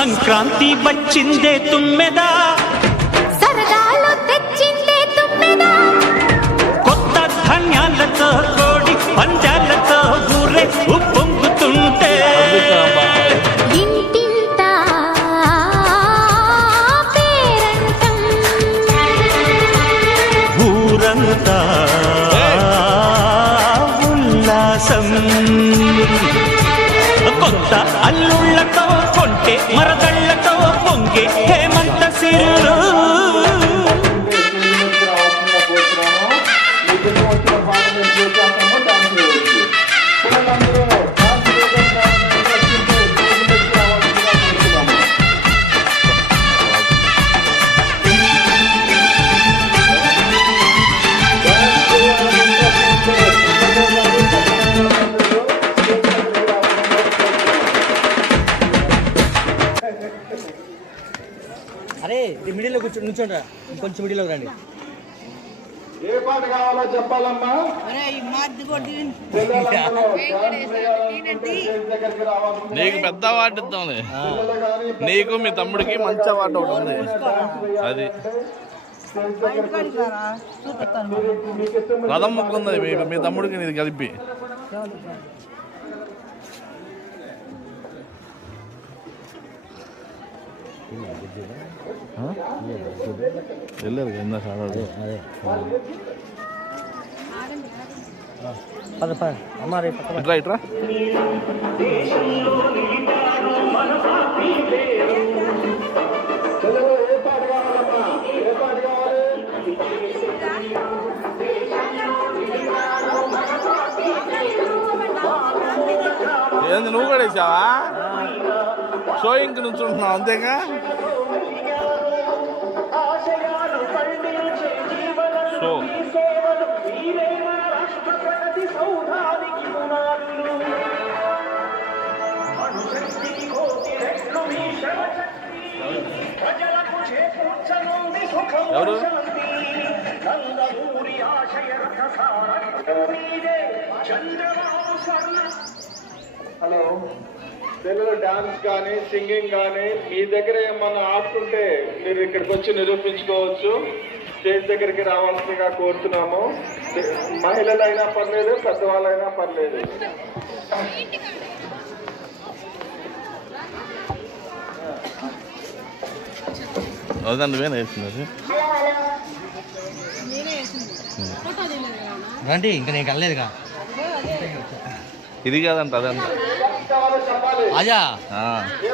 సంక్రాంతి వచ్చిందే తుమ్మెదా, సరదాలు తెచ్చిందే తుమ్మెదా, కొత్త ధాన్యాలతో కోడి పందాలతో ఊరే ఉప్పొంగుతుంటే ఇంటింత పేరంటం, ఊరంతా ఉల్లాసం. కొత్త అల్లుళ్ళతో కొంటే మరదళ్లతో పొంగే హేమంత సిరులు. అరే మిడిల్లో నుంచోండి, కొంచెం మిడిల్లో రండి. ఏ పాట కావాలో చెప్పాలమ్మా. నీకు పెద్ద అవార్డు ఇద్దాంలే, నీకు మీ తమ్ముడికి మంచి అవార్డు ఒకటి ఉంది. అది రథం ముక్కు ఉంది మీ తమ్ముడికి నీది కలిపి. వెళ్ళారు కింద సాధారణ ఇట్రా ఇట్రా. ఏంది నువ్వు కూడా వేసావా? షోయింగ్ నుంచి ఉంటున్నావు అంతేగా. షో ఎవరు? హలో, తెలుగు డాన్స్ కానీ సింగింగ్ కానీ మీ దగ్గర ఏమన్నా ఆడుతుంటే మీరు ఇక్కడికి వచ్చి నిరూపించుకోవచ్చు. స్టేజ్ దగ్గరికి రావాల్సిందిగా కోరుతున్నాము. మహిళలైనా పర్లేదు, పెద్దవాళ్ళైనా పర్లేదు. అదండి వేరే వేసింది రండి, ఇంకా నేను కలలేదుగా. ఇది కాదంట అదంట. అజా ఏ